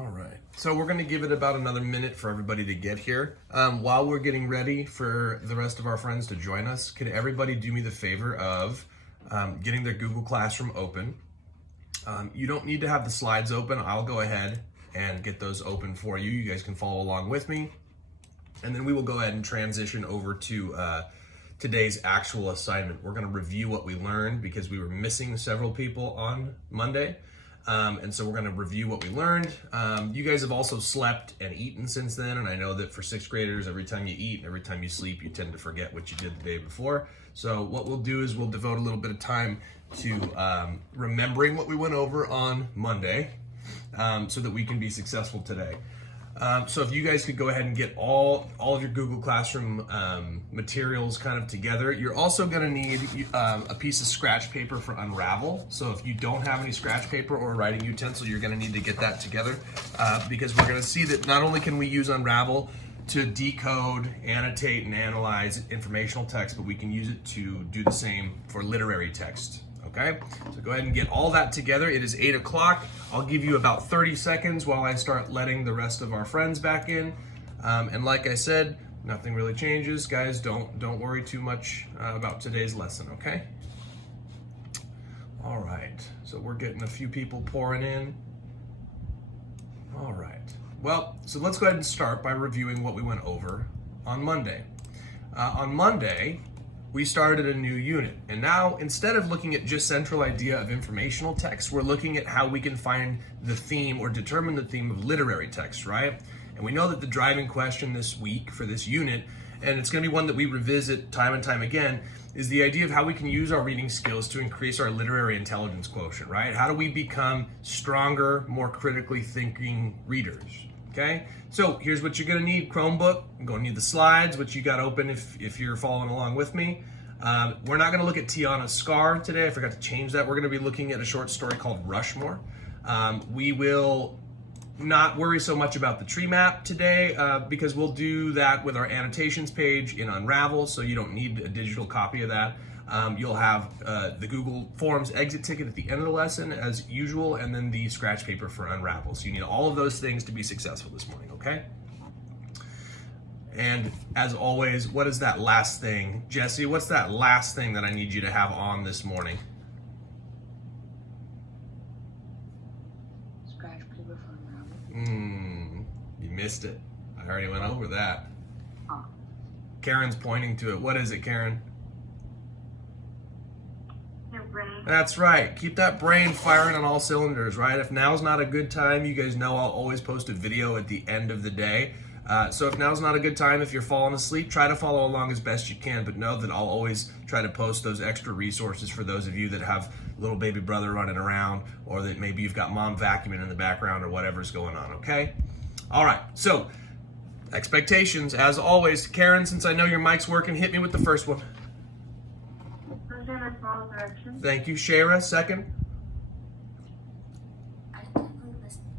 All right. So we're going to give it about another minute for everybody to get here. While we're getting ready for the rest of our friends to join us, could everybody do me the favor of getting their Google Classroom open? You don't need to have the slides open. I'll go ahead and get those open for you. You guys can follow along with me. And then we will go ahead and transition over to today's actual assignment. We're going to review what we learned because we were missing several people on Monday. And so we're going to review what we learned. You guys have also slept and eaten since then. And I know that for sixth graders, every time you eat and every time you sleep, you tend to forget what you did the day before. So what we'll do is we'll devote a little bit of time to remembering what we went over on Monday so that we can be successful today. So if you guys could go ahead and get all of your Google Classroom materials kind of together. You're also going to need a piece of scratch paper for Unravel. So if you don't have any scratch paper or a writing utensil, you're going to need to get that together because we're going to see that not only can we use Unravel to decode, annotate, and analyze informational text, but we can use it to do the same for literary text. Okay, so go ahead and get all that together. It is 8 o'clock. I'll give you about 30 seconds while I start letting the rest of our friends back in. And like I said, nothing really changes. Guys, don't worry too much about today's lesson, okay? All right, so we're getting a few people pouring in. All right, well, so let's go ahead and start by reviewing what we went over on Monday. On Monday, we started a new unit. And now, instead of looking at just central idea of informational text, we're looking at how we can find the theme or determine the theme of literary text, right? And we know that the driving question this week for this unit, and it's going to be one that we revisit time and time again, is the idea of how we can use our reading skills to increase our literary intelligence quotient, right? How do we become stronger, more critically thinking readers? Okay, so here's what you're gonna need: Chromebook. You're gonna need the slides, which you got open if you're following along with me. We're not gonna look at Tiana Scar today. I forgot to change that. We're gonna be looking at a short story called Rushmore. We will not worry so much about the tree map today because we'll do that with our annotations page in Unravel, so you don't need a digital copy of that. You'll have the Google Forms exit ticket at the end of the lesson as usual, and then the scratch paper for Unravel. So you need all of those things to be successful this morning, okay? And as always, what is that last thing? Jesse, what's that last thing that I need you to have on this morning? Scratch paper for Unravel. You missed it. I already went over that. Huh. Karen's pointing to it. What is it, Karen? Brain. That's right. Keep that brain firing on all cylinders, right? If now's not a good time, you guys know I'll always post a video at the end of the day. So if now's not a good time, if you're falling asleep, try to follow along as best you can, but know that I'll always try to post those extra resources for those of you that have little baby brother running around, or that maybe you've got mom vacuuming in the background or whatever's going on, okay? All right, so expectations, as always. Karen, since I know your mic's working, hit me with the first one. Thank you. Shara, second. I actively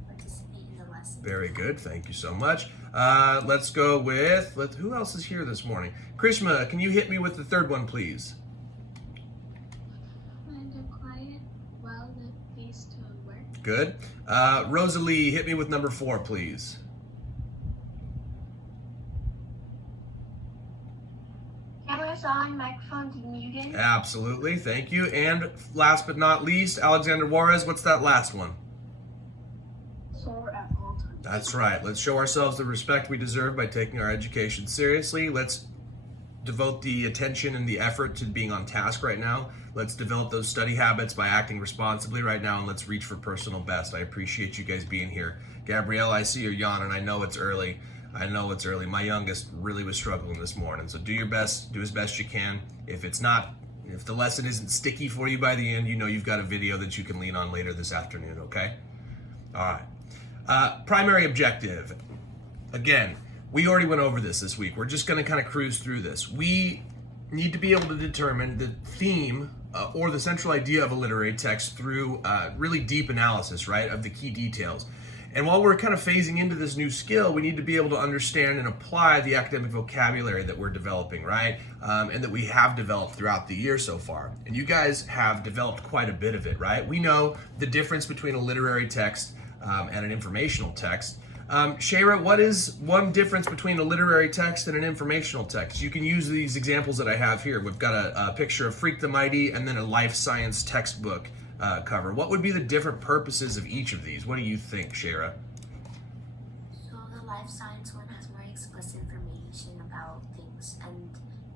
participate in the lesson. Very good. Thank you so much. Let's go with, who else is here this morning? Krishma, can you hit me with the third one, please? Find a quiet, well-lit place to work. Good. Rosalie, hit me with number 4, please. Cameras on, microphones muted. Absolutely. Thank you. And last but not least, Alexander Juarez, what's that last one? Soar at all times. That's right. Let's show ourselves the respect we deserve by taking our education seriously. Let's devote the attention and the effort to being on task right now. Let's develop those study habits by acting responsibly right now, and let's reach for personal best. I appreciate you guys being here. Gabrielle, I see you're yawning. I know it's early. My youngest really was struggling this morning. So do your best, do as best you can. If the lesson isn't sticky for you by the end, you know you've got a video that you can lean on later this afternoon, okay? All right. Primary objective. Again, we already went over this week. We're just gonna kind of cruise through this. We need to be able to determine the theme or the central idea of a literary text through really deep analysis, right, of the key details. And while we're kind of phasing into this new skill, we need to be able to understand and apply the academic vocabulary that we're developing, right? And that we have developed throughout the year so far. And you guys have developed quite a bit of it, right? We know the difference between a literary text and an informational text. Shayra, what is one difference between a literary text and an informational text? You can use these examples that I have here. We've got a picture of Freak the Mighty and then a life science textbook cover. What would be the different purposes of each of these? What do you think, Shayra? So the life science one has more explicit information about things, and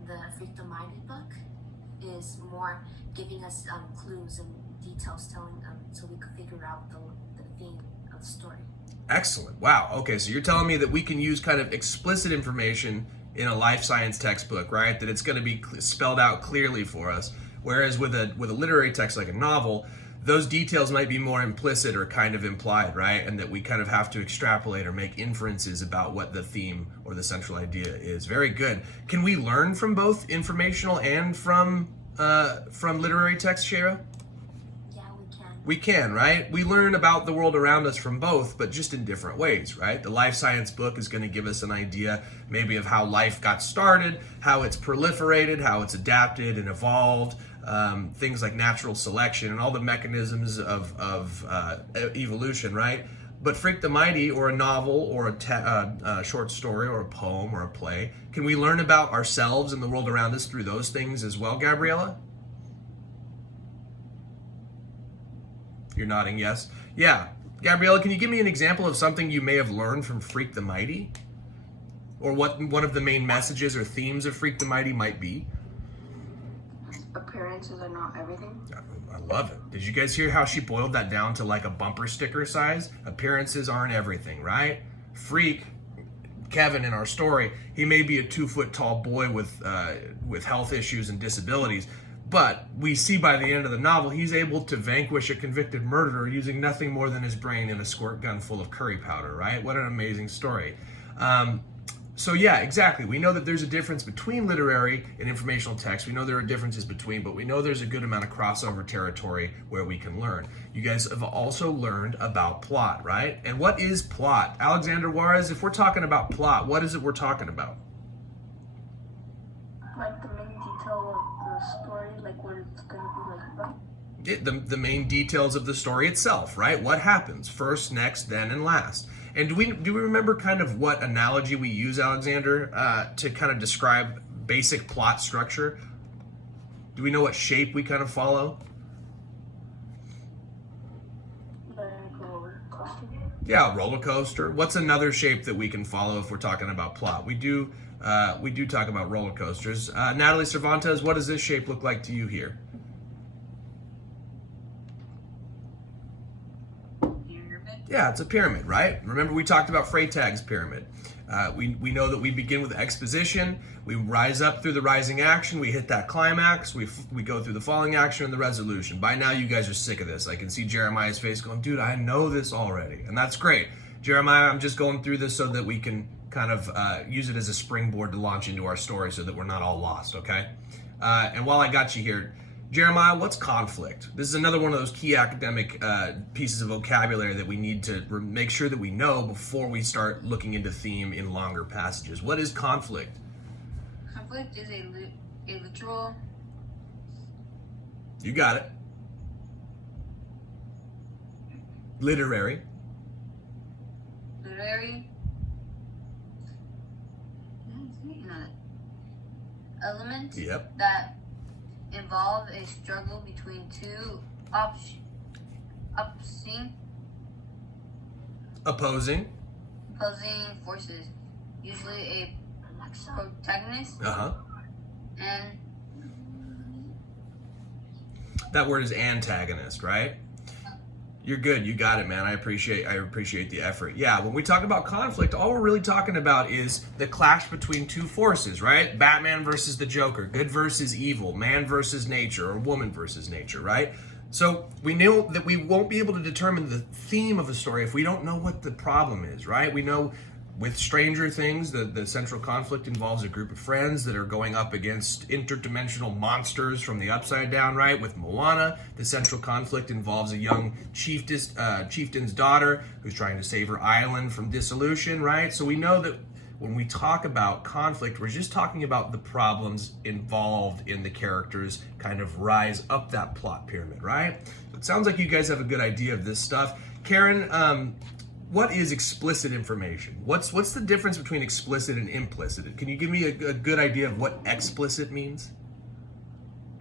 the Freak the Mighty book is more giving us clues and details, telling so we could figure out the theme of the story. Excellent. Wow. Okay, so you're telling me that we can use kind of explicit information in a life science textbook, right? That it's going to be spelled out clearly for us. Whereas with a literary text like a novel, those details might be more implicit or kind of implied, right? And that we kind of have to extrapolate or make inferences about what the theme or the central idea is. Very good. Can we learn from both informational and from literary text, Shayra? Yeah, we can. We can, right? We learn about the world around us from both, but just in different ways, right? The life science book is going to give us an idea maybe of how life got started, how it's proliferated, how it's adapted and evolved, things like natural selection and all the mechanisms of evolution, right? But Freak the Mighty, or a novel, or a short story, or a poem, or a play, can we learn about ourselves and the world around us through those things as well, Gabriella? You're nodding yes. Yeah. Gabriella, can you give me an example of something you may have learned from Freak the Mighty? Or what one of the main messages or themes of Freak the Mighty might be? Appearances are not everything. I love it. Did you guys hear how she boiled that down to like a bumper sticker size? Appearances aren't everything, right? Freak, Kevin in our story, he may be a 2-foot tall boy with health issues and disabilities, but we see by the end of the novel, he's able to vanquish a convicted murderer using nothing more than his brain and a squirt gun full of curry powder, right? What an amazing story. So yeah, exactly. We know that there's a difference between literary and informational text. We know there are differences between, but we know there's a good amount of crossover territory where we can learn. You guys have also learned about plot, right? And what is plot? Alexander Juarez, if we're talking about plot, what is it we're talking about? Like the main detail of the story, like what it's gonna be like about. The main details of the story itself, right? What happens first, next, then, and last. And do we remember kind of what analogy we use, Alexander, to kind of describe basic plot structure? Do we know what shape we kind of follow? Like a roller coaster. Yeah, roller coaster. What's another shape that we can follow if we're talking about plot? We do talk about roller coasters. Natalie Cervantes, what does this shape look like to you here? Yeah, it's a pyramid, right? Remember we talked about Freytag's pyramid. We know that we begin with exposition, we rise up through the rising action, we hit that climax, we go through the falling action and the resolution. By now you guys are sick of this. I can see Jeremiah's face going, dude, I know this already. And that's great. Jeremiah, I'm just going through this so that we can kind of use it as a springboard to launch into our story so that we're not all lost, okay? And while I got you here, Jeremiah, what's conflict? This is another one of those key academic pieces of vocabulary that we need to make sure that we know before we start looking into theme in longer passages. What is conflict? Conflict is a literal. You got it. Literary. Element Yep. that involve a struggle between two Opposing. opposing forces, usually a protagonist Uh-huh. and That word is antagonist, right? You're good. You got it, man. I appreciate the effort. Yeah, when we talk about conflict, all we're really talking about is the clash between two forces, right? Batman versus the Joker, good versus evil, man versus nature, or woman versus nature, right? So we know that we won't be able to determine the theme of a story if we don't know what the problem is, right? We know with Stranger Things, the central conflict involves a group of friends that are going up against interdimensional monsters from the Upside Down, right? With Moana, the central conflict involves a young chieftain's daughter who's trying to save her island from dissolution, right? So we know that when we talk about conflict, we're just talking about the problems involved in the characters kind of rise up that plot pyramid, right? It sounds like you guys have a good idea of this stuff. Karen, what is explicit information? What's the difference between explicit and implicit? Can you give me a good idea of what explicit means?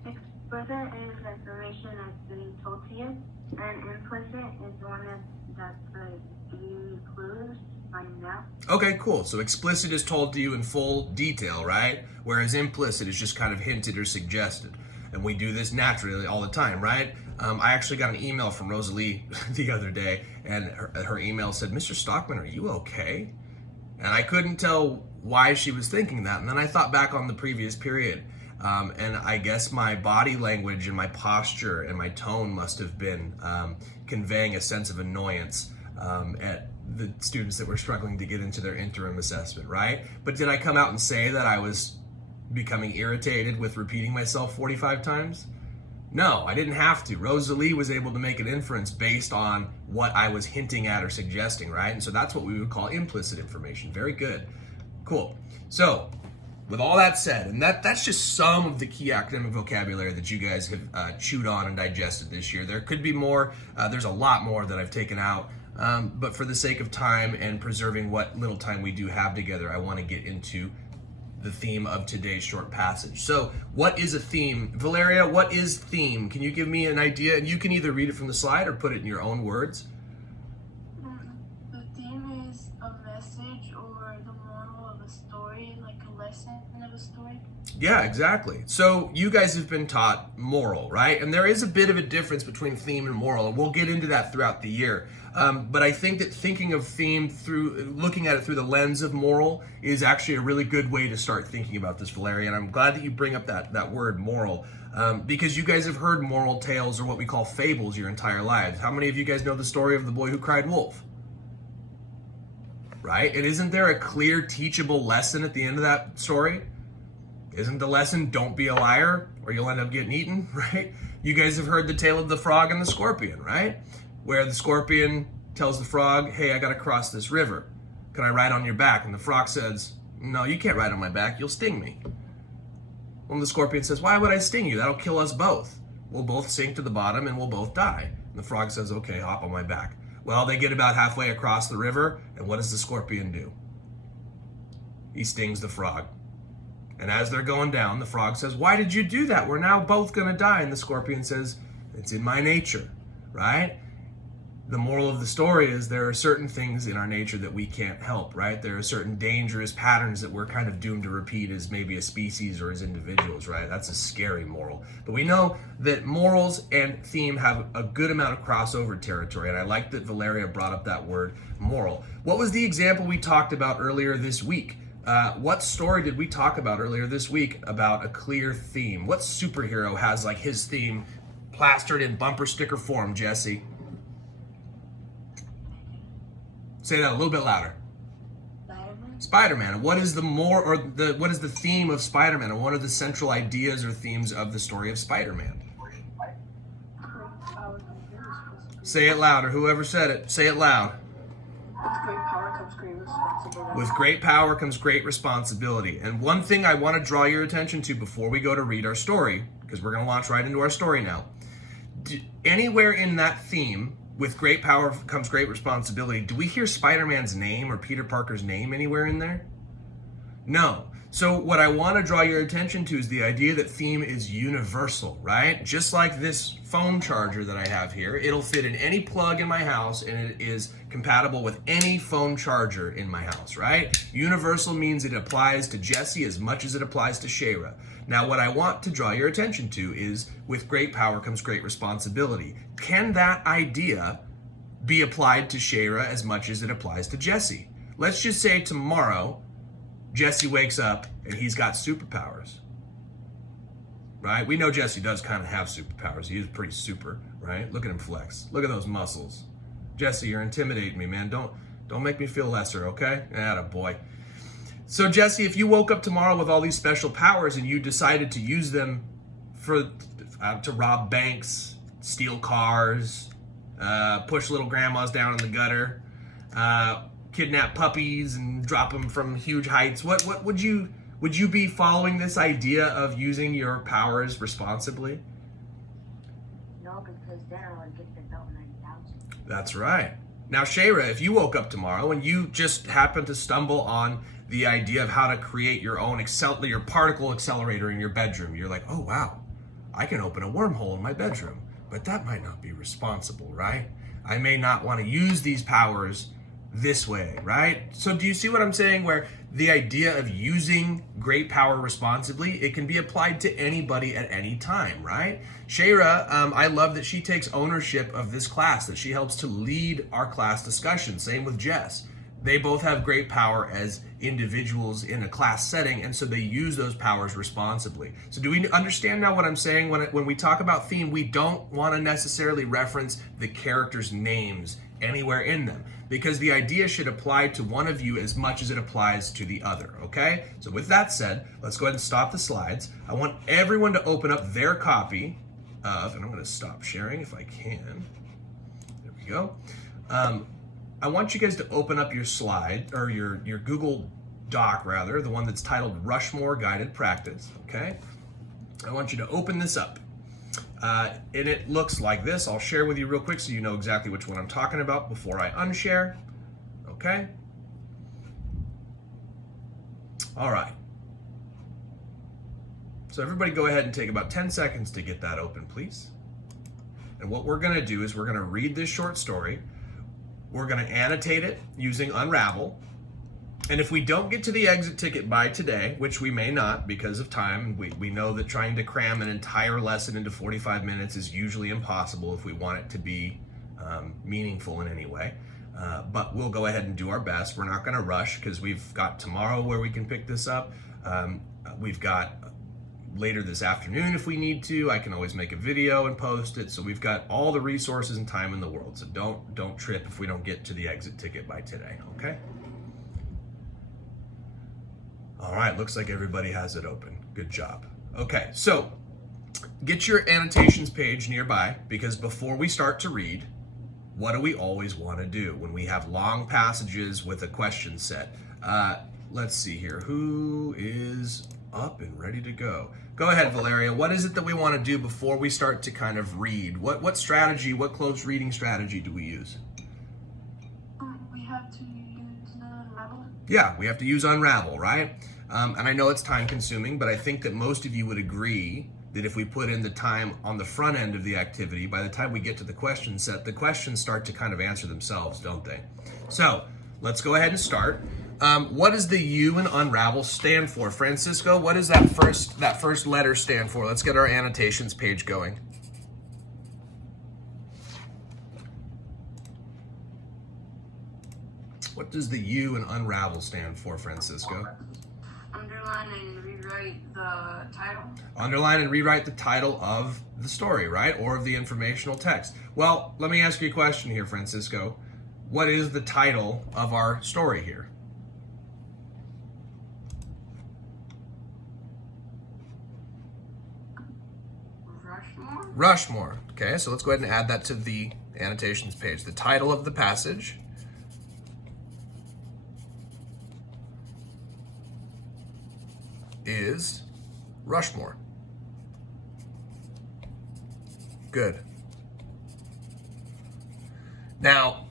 Explicit is information that's being told to you, and implicit is the one that's you clues finding out. Okay, cool. So explicit is told to you in full detail, right? Whereas implicit is just kind of hinted or suggested. And we do this naturally all the time, right? I actually got an email from Rosalie the other day, and her email said, "Mr. Stockman, are you okay?" And I couldn't tell why she was thinking that. And then I thought back on the previous period. And I guess my body language and my posture and my tone must have been conveying a sense of annoyance at the students that were struggling to get into their interim assessment, right? But did I come out and say that I was becoming irritated with repeating myself 45 times? No, I didn't have to. Rosalie was able to make an inference based on what I was hinting at or suggesting, right? And so that's what we would call implicit information. Very good. Cool. So, with all that said, and that's just some of the key academic vocabulary that you guys have chewed on and digested this year. There could be more. There's a lot more that I've taken out. But for the sake of time and preserving what little time we do have together, I want to get into the theme of today's short passage. So, what is a theme? Valeria, what is theme? Can you give me an idea? And you can either read it from the slide or put it in your own words. The theme is a message or the moral of a story, like a lesson of a story. Yeah, exactly. So you guys have been taught moral, right? And there is a bit of a difference between theme and moral, and we'll get into that throughout the year. But I think that thinking of theme through, looking at it through the lens of moral is actually a really good way to start thinking about this, Valeria. And I'm glad that you bring up that word moral, because you guys have heard moral tales or what we call fables your entire lives. How many of you guys know the story of the boy who cried wolf? Right? And isn't there a clear teachable lesson at the end of that story? Isn't the lesson, don't be a liar or you'll end up getting eaten, right? You guys have heard the tale of the frog and the scorpion, right? Where the scorpion tells the frog, "Hey, I gotta cross this river. Can I ride on your back?" And the frog says, "No, you can't ride on my back. You'll sting me." Well, the scorpion says, "Why would I sting you? That'll kill us both. We'll both sink to the bottom and we'll both die." And the frog says, "Okay, hop on my back." Well, they get about halfway across the river, and what does the scorpion do? He stings the frog. And as they're going down, the frog says, "Why did you do that? We're now both going to die." And the scorpion says, "It's in my nature," right? The moral of the story is there are certain things in our nature that we can't help, right? There are certain dangerous patterns that we're kind of doomed to repeat as maybe a species or as individuals, right? That's a scary moral. But we know that morals and theme have a good amount of crossover territory, and I like that Valeria brought up that word moral. What was the example we talked about earlier this week? What story did we talk about earlier this week about a clear theme? What superhero has like his theme plastered in bumper sticker form, Jesse? Say that a little bit louder. Spider-Man. Spider-Man. What is what is the theme of Spider-Man, and what are the central ideas or themes of the story of Spider-Man? Say it louder. Whoever said it, say it loud. With great power comes great responsibility. With great power comes great responsibility. And one thing I want to draw your attention to before we go to read our story, because we're going to launch right into our story now. Anywhere in that theme, with great power comes great responsibility, do we hear Spider-Man's name or Peter Parker's name anywhere in there? No. So what I want to draw your attention to is the idea that theme is universal, right? Just like this phone charger that I have here, it'll fit in any plug in my house and it is compatible with any phone charger in my house, right? Universal means it applies to Jesse as much as it applies to Shayra. Now, what I want to draw your attention to is with great power comes great responsibility. Can that idea be applied to Shayra as much as it applies to Jesse? Let's just say tomorrow, Jesse wakes up and he's got superpowers, right? We know Jesse does kind of have superpowers. He is pretty super, right? Look at him flex. Look at those muscles. Jesse, you're intimidating me, man. Don't make me feel lesser, okay? Atta boy. So Jesse, if you woke up tomorrow with all these special powers and you decided to use them to rob banks, steal cars, push little grandmas down in the gutter, kidnap puppies and drop them from huge heights, what would you be following this idea of using your powers responsibly? No, because then I would get the belt 90,000. That's right. Now, Shayra, if you woke up tomorrow and you just happened to stumble on the idea of how to create your own your particle accelerator in your bedroom, you're like, oh, wow, I can open a wormhole in my bedroom. But that might not be responsible, right? I may not want to use these powers this way, right? So do you see what I'm saying? Where the idea of using great power responsibly, it can be applied to anybody at any time, right? Shayra, I love that she takes ownership of this class, that she helps to lead our class discussion. Same with Jess. They both have great power as individuals in a class setting, and so they use those powers responsibly. So do we understand now what I'm saying? When we talk about theme, we don't want to necessarily reference the characters' names anywhere in them, because the idea should apply to one of you as much as it applies to the other, okay? So with that said, let's go ahead and stop the slides. I want everyone to open up their copy of, and I'm going to stop sharing if I can. There we go. I want you guys to open up your slide, or your Google Doc rather, the one that's titled Rushmore Guided Practice, okay? I want you to open this up. And it looks like this. I'll share with you real quick so you know exactly which one I'm talking about before I unshare, okay? All right. So everybody go ahead and take about 10 seconds to get that open, please. And what we're gonna do is we're gonna read this short story. We're gonna annotate it using Unravel. And if we don't get to the exit ticket by today, which we may not because of time, we know that trying to cram an entire lesson into 45 minutes is usually impossible if we want it to be meaningful in any way. But we'll go ahead and do our best. We're not gonna rush because we've got tomorrow where we can pick this up. We've got later this afternoon if we need to. I can always make a video and post it. So we've got all the resources and time in the world. So don't trip if we don't get to the exit ticket by today, okay? All right, looks like everybody has it open. Good job. Okay, so get your annotations page nearby, because before we start to read, what do we always want to do when we have long passages with a question set? Let's see here. Who is up and ready to go? Go ahead, Valeria. What is it that we want to do before we start to kind of read? What strategy, what close reading strategy do we use? We have to use Unravel. Yeah, we have to use Unravel, right? And I know it's time consuming, but I think that most of you would agree that if we put in the time on the front end of the activity, by the time we get to the question set, the questions start to kind of answer themselves, don't they? So let's go ahead and start. What does the U in Unravel stand for? Francisco, what does that first letter stand for? Let's get our annotations page going. What does the U in Unravel stand for, Francisco? Underline and rewrite the title. Underline and rewrite the title of the story, right? Or of the informational text. Well, let me ask you a question here, Francisco. What is the title of our story here? Rushmore? Rushmore. Okay, so let's go ahead and add that to the annotations page. The title of the passage is Rushmore. Good. Now,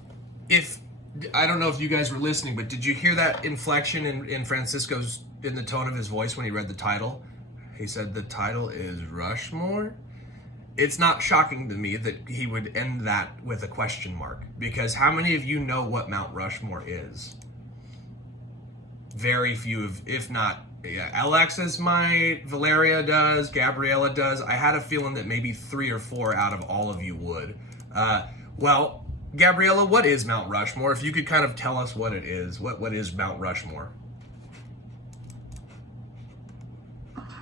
I don't know if you guys were listening, but did you hear that inflection in Francisco's, in the tone of his voice when he read the title? He said the title is Rushmore. It's not shocking to me that he would end that with a question mark, because how many of you know what Mount Rushmore is? Very few, if not, yeah, Alexis might, Valeria does, Gabriella does. I had a feeling that maybe 3 or 4 out of all of you would. Well, Gabriella, what is Mount Rushmore? If you could kind of tell us what it is. What is Mount Rushmore?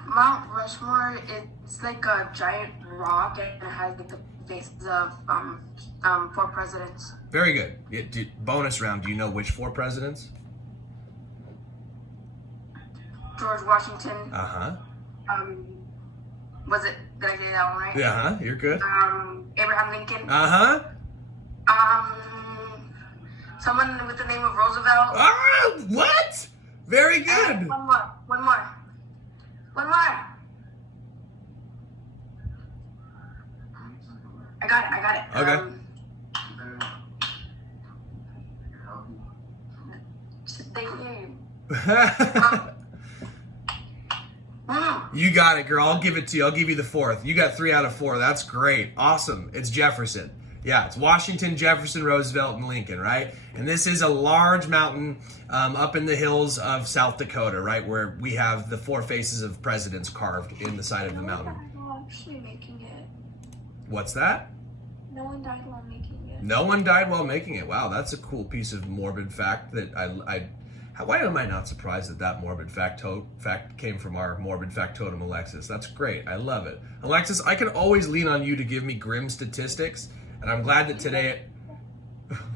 Mount Rushmore, it's like a giant rock and it has like the faces of 4 presidents. Very good. Bonus round, do you know which 4 presidents? George Washington. Uh-huh. Was it, did I say that one right? Uh-huh, you're good. Abraham Lincoln. Uh-huh. Someone with the name of Roosevelt. Ah, what? Very good. One more. I got it. Okay. They came. You got it, girl. I'll give it to you. I'll give you the fourth. You got 3 out of 4. That's great. Awesome. It's Jefferson. Yeah, it's Washington, Jefferson, Roosevelt, and Lincoln, right? And this is a large mountain up in the hills of South Dakota, right? Where we have the 4 faces of presidents carved in the side of the mountain. No one died while actually making it. What's that? No one died while making it. No one died while making it. Wow, that's a cool piece of morbid fact that why am I not surprised that that morbid fact came from our morbid factotum, Alexis? That's great. I love it. Alexis, I can always lean on you to give me grim statistics, and I'm glad that today...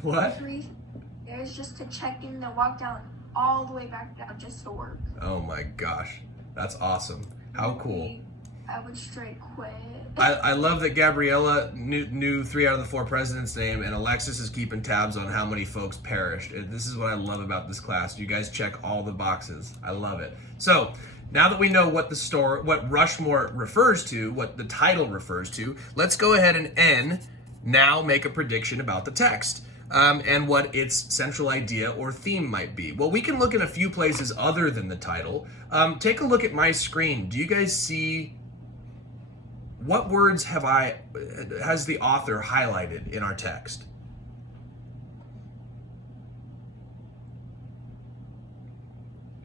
What? It was just to check in and walk down all the way back down just to work. Oh my gosh. That's awesome. How cool. I would straight quit. I love that Gabriella knew 3 out of the 4 presidents' name, and Alexis is keeping tabs on how many folks perished. This is what I love about this class. You guys check all the boxes. I love it. So now that we know what Rushmore refers to, what the title refers to, let's go ahead and now make a prediction about the text. And what its central idea or theme might be. Well, we can look in a few places other than the title. Take a look at my screen. Do you guys see what words has the author highlighted in our text?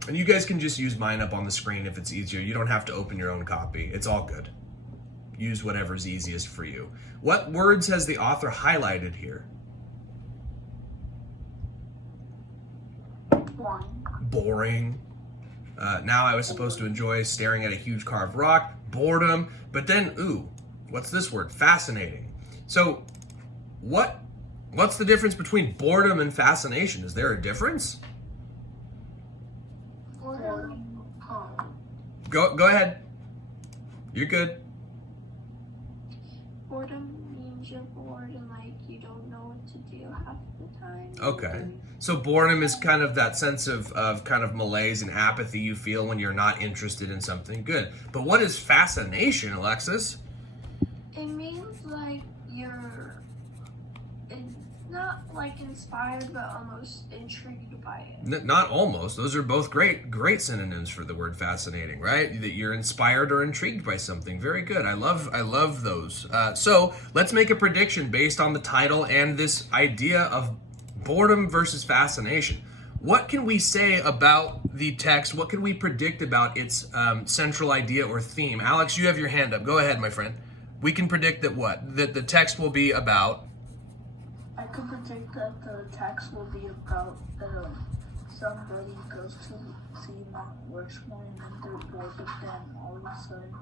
And you guys can just use mine up on the screen if it's easier. You don't have to open your own copy. It's all good. Use whatever's easiest for you. What words has the author highlighted here? Boring. Now I was supposed to enjoy staring at a huge carved rock. Boredom. But then, ooh, what's this word? Fascinating. So, what's the difference between boredom and fascination? Is there a difference? Boredom. Go ahead. You're good. Boredom means you're bored and like you don't know what to do half the time. Okay. So boredom is kind of that sense of kind of malaise and apathy you feel when you're not interested in something. Good. But what is fascination, Alexis? It means like you're not like inspired, but almost intrigued by it. Not almost. Those are both great synonyms for the word fascinating, right? That you're inspired or intrigued by something. Very good. I love those. So let's make a prediction based on the title and this idea of boredom versus fascination. What can we say about the text? What can we predict about its central idea or theme? Alex, you have your hand up. Go ahead, my friend. We can predict that the text will be about. I could predict that the text will be about somebody goes to see Mount Rushmore and then they're bored, but then all of a sudden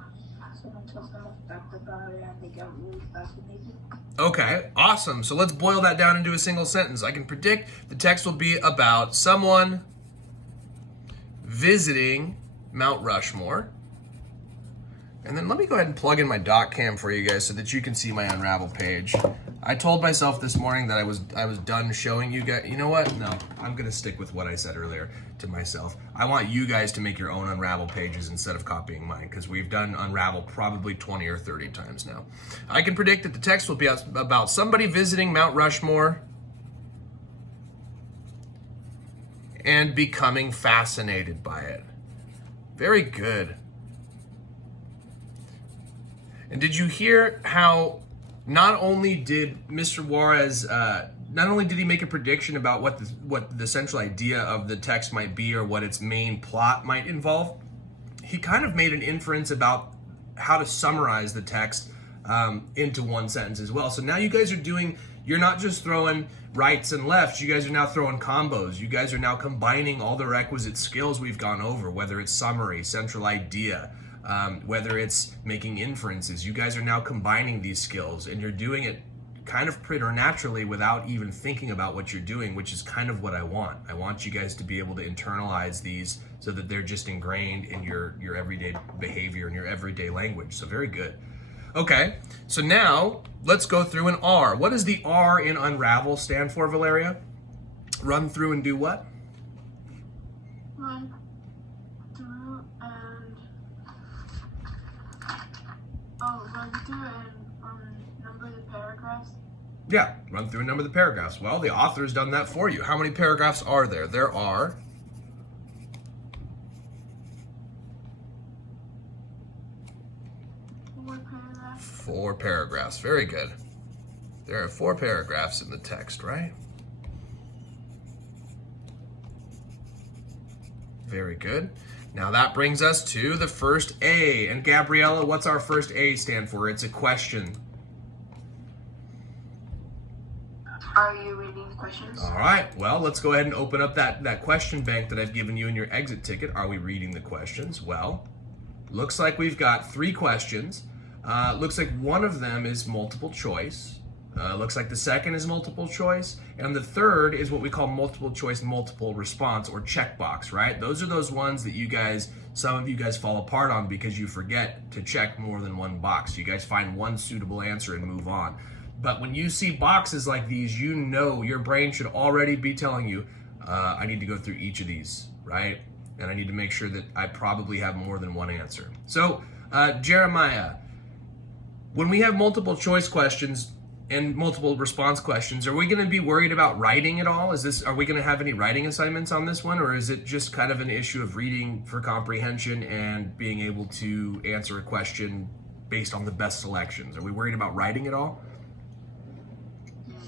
someone tells them a fact about it and they get really fascinated. Okay, awesome. So let's boil that down into a single sentence. I can predict the text will be about someone visiting Mount Rushmore. And then let me go ahead and plug in my doc cam for you guys so that you can see my Unravel page. I told myself this morning that I was done showing you guys. You know what? No, I'm gonna stick with what I said earlier to myself. I want you guys to make your own Unravel pages instead of copying mine, because we've done Unravel probably 20 or 30 times now. I can predict that the text will be about somebody visiting Mount Rushmore and becoming fascinated by it. Very good. And did you hear how not only did Mr. Juarez, not only did he make a prediction about what the central idea of the text might be or what its main plot might involve, he kind of made an inference about how to summarize the text into one sentence as well. So now you guys are you're not just throwing rights and lefts, you guys are now throwing combos. You guys are now combining all the requisite skills we've gone over, whether it's summary, central idea, whether it's making inferences. You guys are now combining these skills and you're doing it kind of preternaturally without even thinking about what you're doing, which is kind of what I want. I want you guys to be able to internalize these so that they're just ingrained in your everyday behavior and your everyday language. So very good. Okay, so now let's go through an R. What does the R in Unravel stand for, Valeria? Run through and do what? Run through and run through and number the paragraphs. Yeah, run through a number of the paragraphs. Well, the author's done that for you. How many paragraphs are there? There are 4 paragraphs. Very good. There are 4 paragraphs in the text, right? Very good. Now that brings us to the first A. And Gabriella, what's our first A stand for? It's a question. Are you reading the questions? All right. Well, let's go ahead and open up that question bank that I've given you in your exit ticket. Are we reading the questions? Well, looks like we've got 3 questions. Looks like one of them is multiple choice. Looks like the second is multiple choice, and the third is what we call multiple choice, multiple response, or checkbox, right? Those are those ones that some of you guys fall apart on because you forget to check more than one box. You guys find one suitable answer and move on. But when you see boxes like these, you know your brain should already be telling you, I need to go through each of these, right? And I need to make sure that I probably have more than one answer. So, Jeremiah, when we have multiple choice questions and multiple response questions, are we going to be worried about writing at all? Are we going to have any writing assignments on this one, or is it just kind of an issue of reading for comprehension and being able to answer a question based on the best selections? Are we worried about writing at all?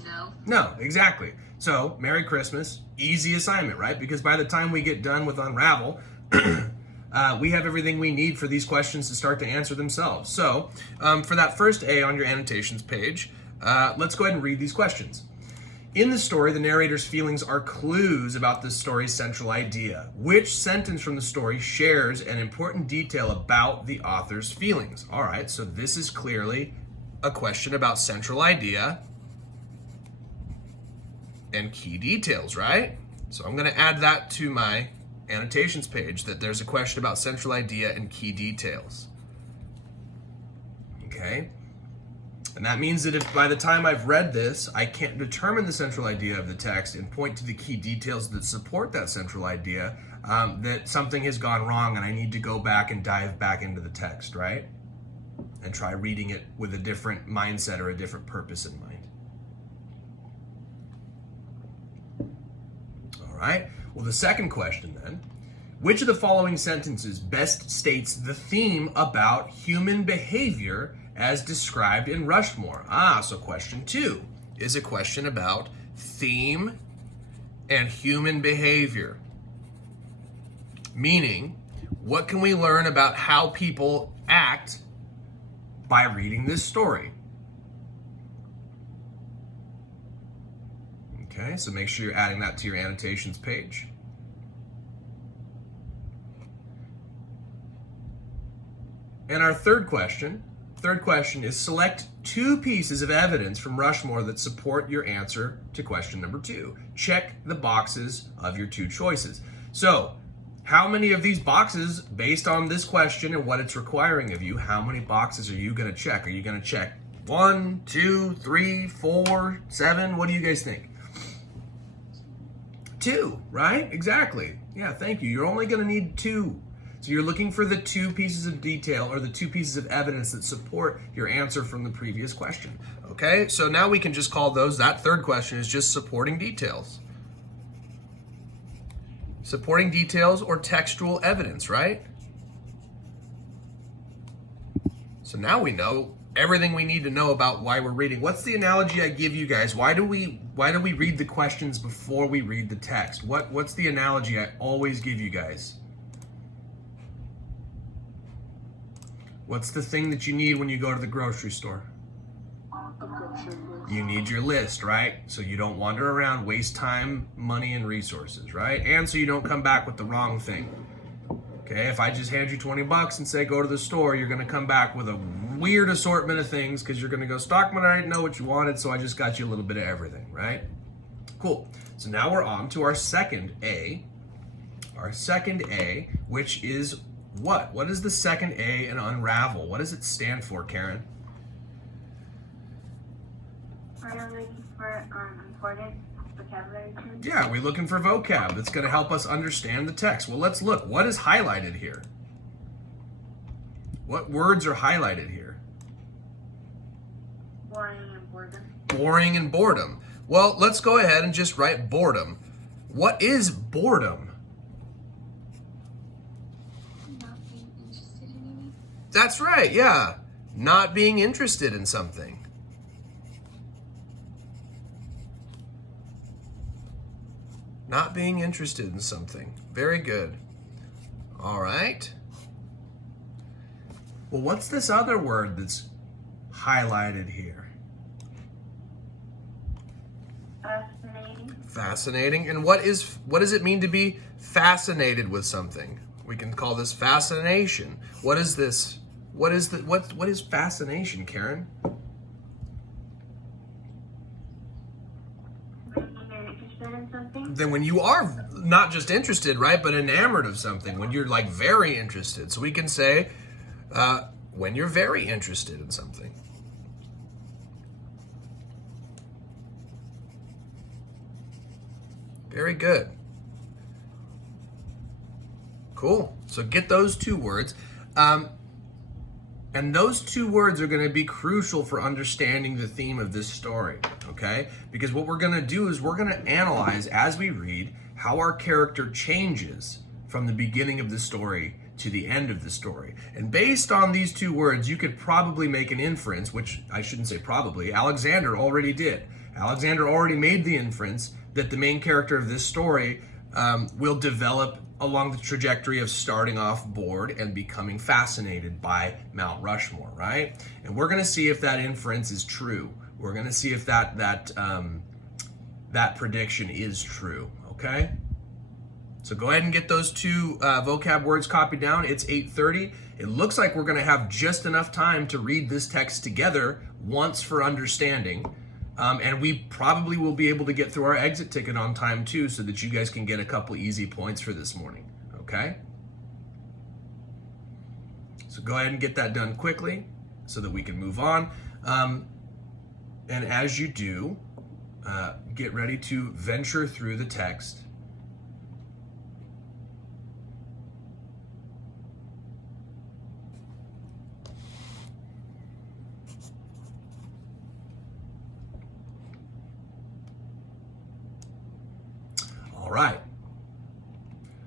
No. No, exactly. So, Merry Christmas, easy assignment, right? Because by the time we get done with Unravel, we have everything we need for these questions to start to answer themselves. So, for that first A on your annotations page, let's go ahead and read these questions. In the story, the narrator's feelings are clues about the story's central idea. Which sentence from the story shares an important detail about the author's feelings? All right, so this is clearly a question about central idea and key details, right? So I'm going to add that to my annotations page, that there's a question about central idea and key details. Okay? And that means that if by the time I've read this, I can't determine the central idea of the text and point to the key details that support that central idea, that something has gone wrong and I need to go back and dive back into the text, right? And try reading it with a different mindset or a different purpose in mind. All right. Well, the second question then, which of the following sentences best states the theme about human behavior as described in Rushmore? So question 2 is a question about theme and human behavior. Meaning, what can we learn about how people act by reading this story? Okay, so make sure you're adding that to your annotations page. And our third question is select 2 pieces of evidence from Rushmore that support your answer to question number 2. Check the boxes of your 2 choices. So, how many of these boxes, based on this question and what it's requiring of you, how many boxes are you going to check? Are you going to check 1, 2, 3, 4, 7? What do you guys think? 2, right? Exactly. Yeah, thank you. You're only going to need 2. So you're looking for the 2 pieces of detail or the 2 pieces of evidence that support your answer from the previous question. Okay, so now we can just call that third question is just supporting details. Supporting details or textual evidence, right? So now we know everything we need to know about why we're reading. What's the analogy I give you guys? Why do we read the questions before we read the text? What's the analogy I always give you guys? What's the thing that you need when you go to the grocery store? A grocery list. You need your list, right? So you don't wander around, waste time, money, and resources, right? And so you don't come back with the wrong thing. Okay, if I just hand you $20 and say go to the store, you're gonna come back with a weird assortment of things because you're gonna go, Stockman, I didn't know what you wanted, so I just got you a little bit of everything, right? Cool. So now we're on to our second A. Our second A, which is what? What is the second A in Unravel? What does it stand for, Karen? Are you looking for important vocabulary terms? Yeah, we're looking for vocab that's going to help us understand the text. Well, let's look. What is highlighted here? What words are highlighted here? Boring and important. boring and boredom. Well, let's go ahead and just write boredom. What is boredom? Not being interested in anything. That's right, yeah. Not being interested in something. Not being interested in something. Very good. All right. Well, what's this other word that's highlighted here? Fascinating. Fascinating. And what does it mean to be fascinated with something? We can call this fascination. What is this? What is fascination, Karen? When you're interested in something. Then when you are not just interested, right, but enamored of something, when you're like very interested. So we can say when you're very interested in something. Very good. Cool. So get those two words. And those two words are going to be crucial for understanding the theme of this story, okay? Because what we're going to do is we're going to analyze as we read how our character changes from the beginning of the story to the end of the story. And based on these two words, you could probably make an inference, which I shouldn't say probably, Alexander already did. Alexander already made the inference that the main character of this story will develop along the trajectory of starting off bored and becoming fascinated by Mount Rushmore, right? And we're going to see if that inference is true. We're going to see if that prediction is true, okay? So go ahead and get those two vocab words copied down. It's 8:30. It looks like we're going to have just enough time to read this text together once for understanding. And we probably will be able to get through our exit ticket on time too, so that you guys can get a couple easy points for this morning, okay? So go ahead and get that done quickly so that we can move on. And as you do, get ready to venture through the text. All right.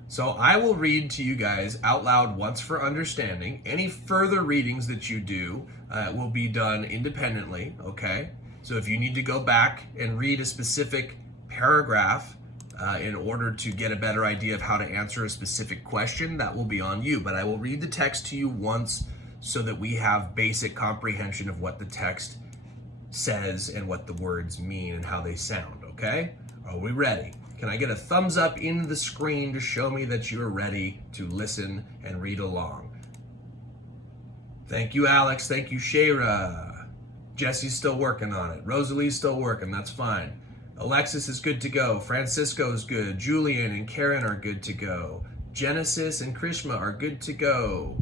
So I will read to you guys out loud once for understanding. Any further readings that you do will be done independently, okay? So if you need to go back and read a specific paragraph in order to get a better idea of how to answer a specific question, that will be on you. But I will read the text to you once so that we have basic comprehension of what the text says and what the words mean and how they sound, okay? Are we ready? Can I get a thumbs up in the screen to show me that you're ready to listen and read along? Thank you, Alex. Thank you, Shayra. Jesse's still working on it. Rosalie's still working. That's fine. Alexis is good to go. Francisco's good. Julian and Karen are good to go. Genesis and Krishma are good to go.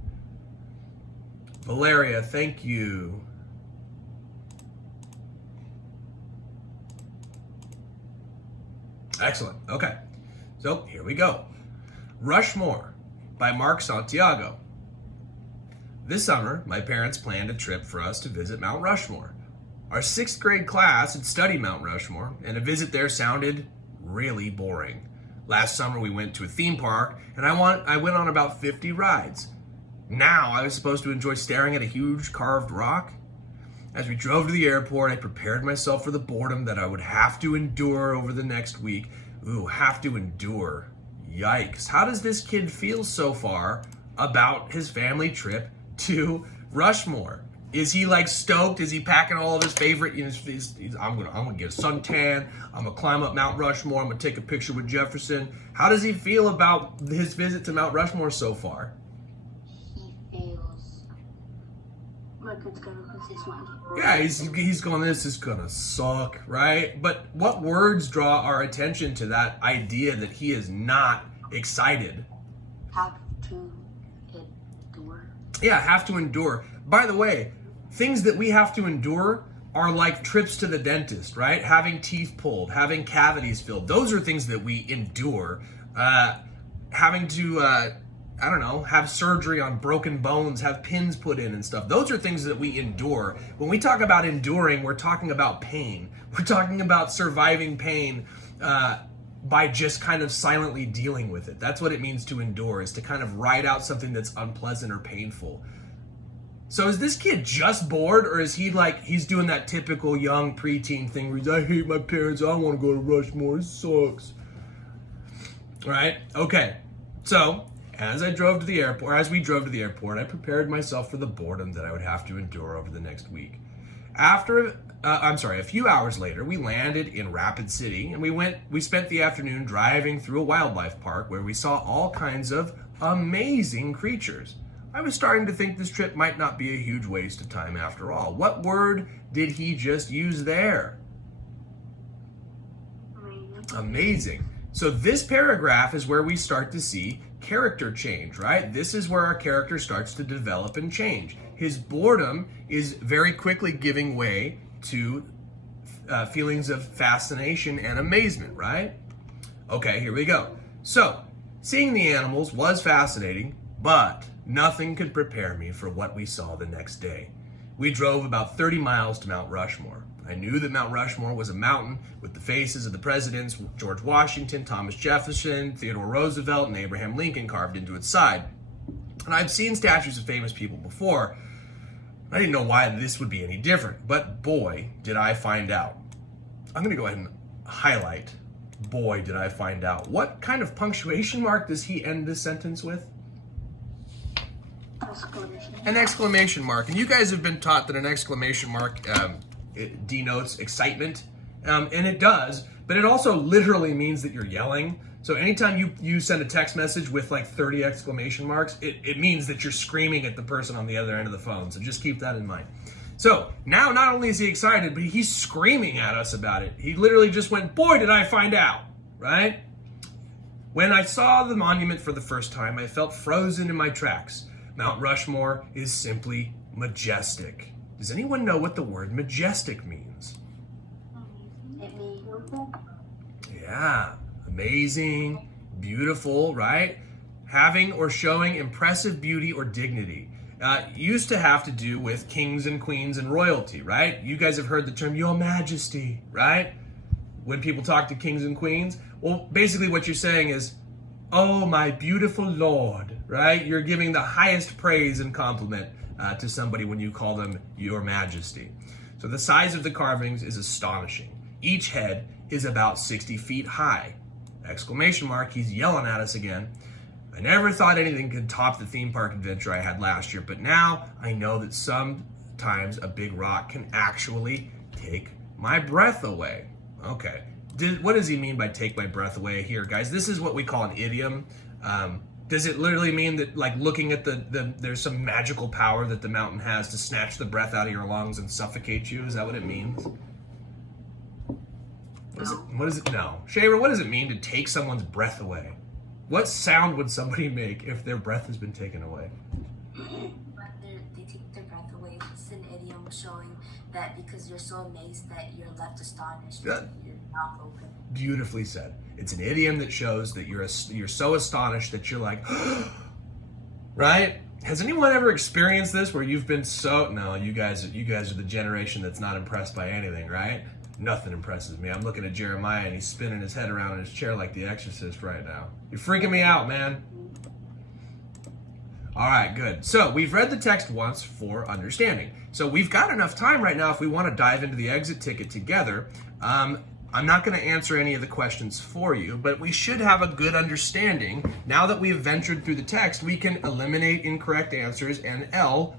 Valeria, thank you. Excellent. Okay. So here we go. Rushmore by Mark Santiago. This summer, my parents planned a trip for us to visit Mount Rushmore. Our 6th grade class had studied Mount Rushmore, and a visit there sounded really boring. Last summer, we went to a theme park, and I went on about 50 rides. Now I was supposed to enjoy staring at a huge carved rock? As we drove to the airport, I prepared myself for the boredom that I would have to endure over the next week. Ooh, have to endure. Yikes. How does this kid feel so far about his family trip to Rushmore? Is he like stoked? Is he packing all of his favorite, I'm gonna get a suntan, I'm gonna climb up Mount Rushmore, I'm gonna take a picture with Jefferson. How does he feel about his visit to Mount Rushmore so far? He feels Like it's gonna be Yeah, he's going, this is gonna suck, right? But what words draw our attention to that idea that he is not excited? have to endure. Yeah, have to endure. By the way, things that we have to endure are like trips to the dentist, right? Having teeth pulled, having cavities filled. Those are things that we endure. Having to I don't know, have surgery on broken bones, have pins put in and stuff. Those are things that we endure. When we talk about enduring, we're talking about pain. We're talking about surviving pain by just kind of silently dealing with it. That's what it means to endure, is to kind of ride out something that's unpleasant or painful. So is this kid just bored, or is he like, he's doing that typical young preteen thing where he's, I hate my parents, I don't want to go to Rushmore, it sucks. Right? Okay. So, as we drove to the airport, I prepared myself for the boredom that I would have to endure over the next week. A few hours later, we landed in Rapid City, and we spent the afternoon driving through a wildlife park where we saw all kinds of amazing creatures. I was starting to think this trip might not be a huge waste of time after all. What word did he just use there? Amazing. So this paragraph is where we start to see character change, right? This is where our character starts to develop and change. His boredom is very quickly giving way to feelings of fascination and amazement, right? Okay, here we go. So, seeing the animals was fascinating, but nothing could prepare me for what we saw the next day. We drove about 30 miles to Mount Rushmore. I knew that Mount Rushmore was a mountain with the faces of the presidents George Washington, Thomas Jefferson, Theodore Roosevelt, and Abraham Lincoln carved into its side. And I've seen statues of famous people before. I didn't know why this would be any different, but boy, did I find out. I'm going to go ahead and highlight, boy, did I find out. What kind of punctuation mark does he end this sentence with? Exclamation. An exclamation mark. And you guys have been taught that an exclamation mark it denotes excitement, and it does, but it also literally means that you're yelling. So anytime you send a text message with like 30 exclamation marks, it means that you're screaming at the person on the other end of the phone. So just keep that in mind. So now not only is he excited, but he's screaming at us about it. He literally just went, boy, did I find out, right? When I saw the monument for the first time, I felt frozen in my tracks. Mount Rushmore is simply majestic. Does anyone know what the word majestic means? It means Yeah, amazing, beautiful, right? Having or showing impressive beauty or dignity. Used to have to do with kings and queens and royalty, right? You guys have heard the term Your Majesty, right? When people talk to kings and queens. Well, basically what you're saying is, oh, my beautiful Lord, right? You're giving the highest praise and compliment to somebody when you call them Your Majesty. So the size of the carvings is astonishing. Each head is about 60 feet high. Exclamation mark, he's yelling at us again. I never thought anything could top the theme park adventure I had last year, but now I know that sometimes a big rock can actually take my breath away. Okay, what does he mean by take my breath away here, guys? This is what we call an idiom. Does it literally mean that, like, looking at there's some magical power that the mountain has to snatch the breath out of your lungs and suffocate you? Is that what it means? What is it? No. Shayra, what does it mean to take someone's breath away? What sound would somebody make if their breath has been taken away? When they take their breath away, it's an idiom showing that because you're so amazed that you're left astonished, Yeah. your mouth open. Beautifully said. It's an idiom that shows that you're so astonished that you're like, right? Has anyone ever experienced this where you've been so, no, you guys are the generation that's not impressed by anything, right? Nothing impresses me. I'm looking at Jeremiah and he's spinning his head around in his chair like the Exorcist right now. You're freaking me out, man. All right, good. So we've read the text once for understanding. So we've got enough time right now if we want to dive into the exit ticket together. I'm not going to answer any of the questions for you, but we should have a good understanding. Now that we have ventured through the text, we can eliminate incorrect answers and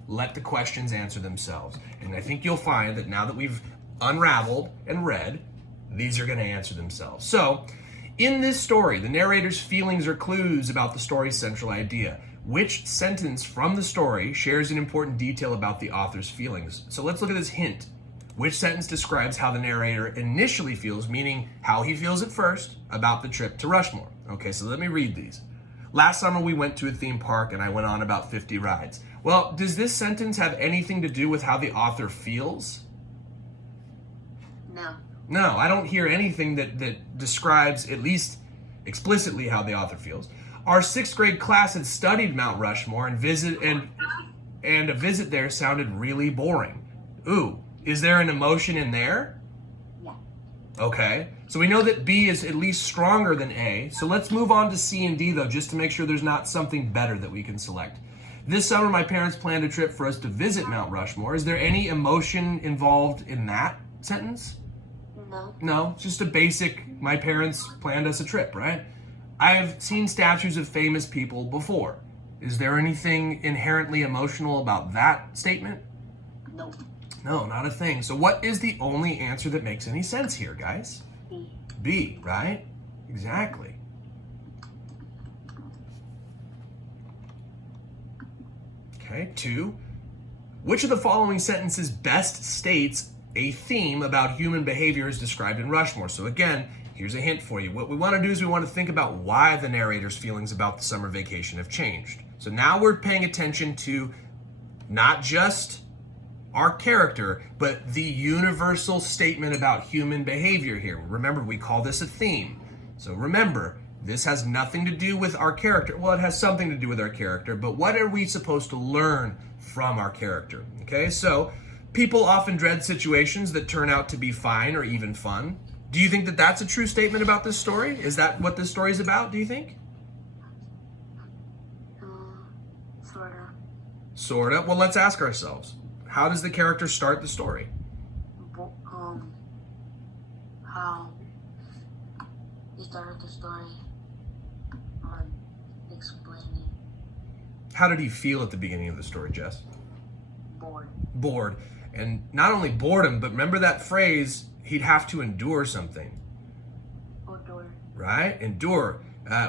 let the questions answer themselves. And I think you'll find that now that we've unraveled and read, these are going to answer themselves. So, in this story, the narrator's feelings are clues about the story's central idea. Which sentence from the story shares an important detail about the author's feelings? So let's look at this hint. Which sentence describes how the narrator initially feels, meaning how he feels at first, about the trip to Rushmore? Okay, so let me read these. Last summer we went to a theme park and I went on about 50 rides. Well, does this sentence have anything to do with how the author feels? No. No, I don't hear anything that describes, at least explicitly, how the author feels. Our 6th grade class had studied Mount Rushmore and a visit there sounded really boring. Ooh, is there an emotion in there? Yeah. Okay, so we know that B is at least stronger than A. So let's move on to C and D though, just to make sure there's not something better that we can select. This summer, my parents planned a trip for us to visit Mount Rushmore. Is there any emotion involved in that sentence? No. No, it's just a basic, my parents planned us a trip, right? I've seen statues of famous people before. Is there anything inherently emotional about that statement? No. No, not a thing. So what is the only answer that makes any sense here, guys? B. B, right? Exactly. Okay, 2. Which of the following sentences best states a theme about human behavior as described in Rushmore? So again, here's a hint for you. What we want to do is we want to think about why the narrator's feelings about the summer vacation have changed. So now we're paying attention to not just our character, but the universal statement about human behavior here. Remember, we call this a theme. So remember, this has nothing to do with our character. Well, it has something to do with our character, but what are we supposed to learn from our character? Okay, so people often dread situations that turn out to be fine or even fun. Do you think that that's a true statement about this story? Is that what this story is about, do you think? Sorta. Sorta. Well, let's ask ourselves. How does the character start the story? How he started the story explaining How did he feel at the beginning of the story, Jess? bored. Bored. And not only boredom, but remember that phrase, he'd have to endure something, Odor. right? Endure.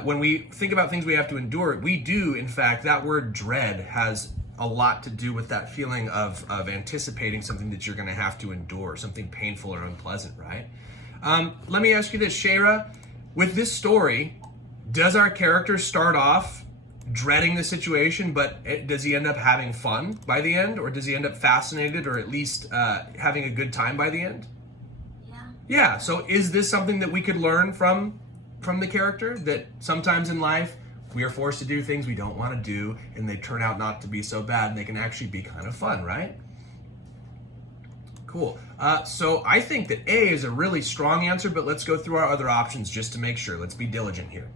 When we think about things we have to endure, we do, in fact, that word dread has a lot to do with that feeling of anticipating something that you're going to have to endure, something painful or unpleasant, right? Let me ask you this, Shayra. With this story, does our character start off dreading the situation, but does he end up having fun by the end? Or does he end up fascinated or at least having a good time by the end? Yeah. Yeah, so is this something that we could learn from the character? That sometimes in life, we are forced to do things we don't want to do, and they turn out not to be so bad, and they can actually be kind of fun, right? Cool. So I think that A is a really strong answer, but let's go through our other options just to make sure. Let's be diligent here.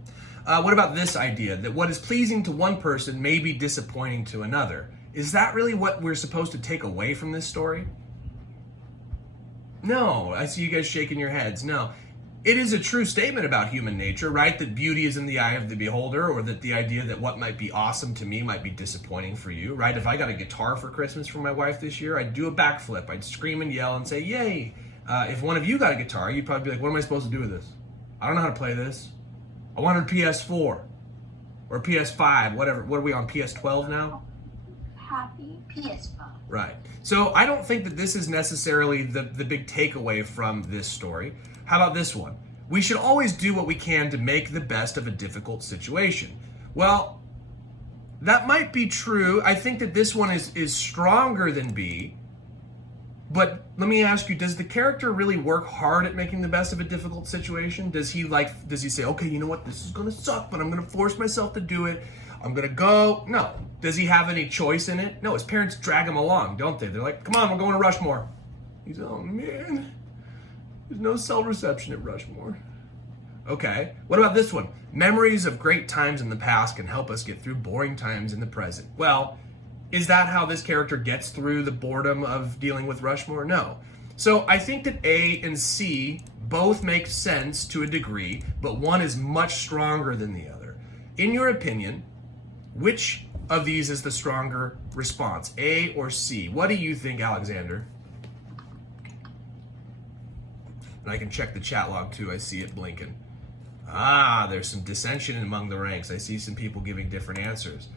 What about this idea that what is pleasing to one person may be disappointing to another? Is that really what we're supposed to take away from this story? No, I see you guys shaking your heads. No. It is a true statement about human nature, right? That beauty is in the eye of the beholder, or that the idea that what might be awesome to me might be disappointing for you, right? If I got a guitar for Christmas from my wife this year, I'd do a backflip. I'd scream and yell and say, yay. If one of you got a guitar, you'd probably be like, what am I supposed to do with this? I don't know how to play this. I wanted a PS4 or PS5, whatever. What are we on, PS12 now? Happy. PS5. Right. So I don't think that this is necessarily the big takeaway from this story. How about this one? We should always do what we can to make the best of a difficult situation. Well, that might be true. I think that this one is stronger than B. But let me ask you, does the character really work hard at making the best of a difficult situation? Does he say, okay, you know what, this is gonna suck, but I'm gonna force myself to do it. I'm gonna go. No. Does he have any choice in it? No, his parents drag him along, don't they? They're like, come on, we're going to Rushmore. He's, oh man, there's no cell reception at Rushmore. Okay, what about this one? Memories of great times in the past can help us get through boring times in the present. Well, is that how this character gets through the boredom of dealing with Rushmore? No. So I think that A and C both make sense to a degree, but one is much stronger than the other. In your opinion, which of these is the stronger response, A or C? What do you think, Alexander? And I can check the chat log too. I see it blinking. Ah, there's some dissension among the ranks. I see some people giving different answers.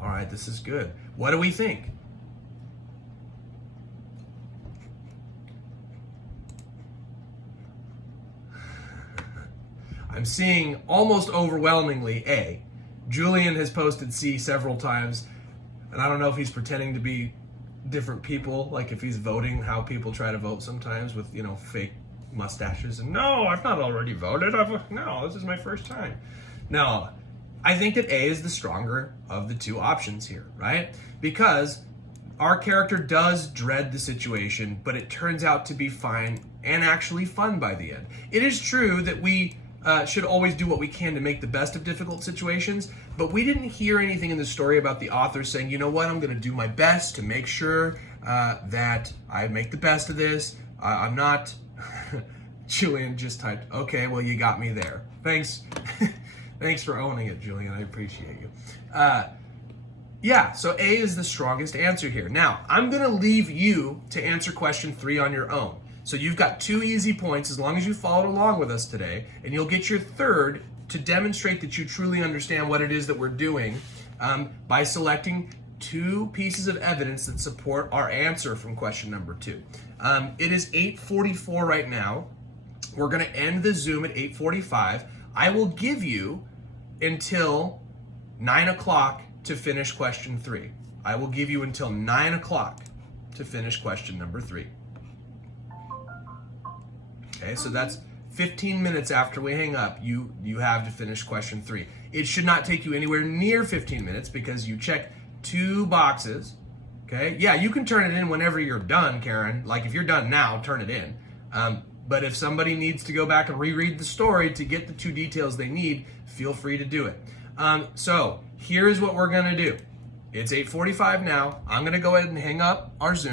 All right, this is good. What do we think? I'm seeing almost overwhelmingly A. Julian has posted C several times, and I don't know if he's pretending to be different people, like if he's voting how people try to vote sometimes with, fake mustaches. And no, I've not already voted. No, this is my first time. No, I think that A is the stronger of the two options here, right? Because our character does dread the situation, but it turns out to be fine and actually fun by the end. It is true that we should always do what we can to make the best of difficult situations, but we didn't hear anything in the story about the author saying, you know what, I'm going to do my best to make sure that I make the best of this. I'm not... Julian just typed, okay, well, you got me there. Thanks. Thanks for owning it, Julian. I appreciate you. Yeah, so A is the strongest answer here. Now, I'm going to leave you to answer question 3 on your own. So you've got 2 easy points as long as you followed along with us today, and you'll get your third to demonstrate that you truly understand what it is that we're doing by selecting 2 pieces of evidence that support our answer from question number 2. It is 8:44 right now. We're going to end the Zoom at 8:45. I will give you until 9 o'clock to finish question 3. I will give you until 9 o'clock to finish question number 3. Okay, so that's 15 minutes after we hang up, you have to finish question 3. It should not take you anywhere near 15 minutes because you check 2 boxes. Okay, yeah, you can turn it in whenever you're done, Karen. Like if you're done now, turn it in. But if somebody needs to go back and reread the story to get the 2 details they need, feel free to do it. So here's what we're gonna do. It's 8:45 now. I'm gonna go ahead and hang up our Zoom.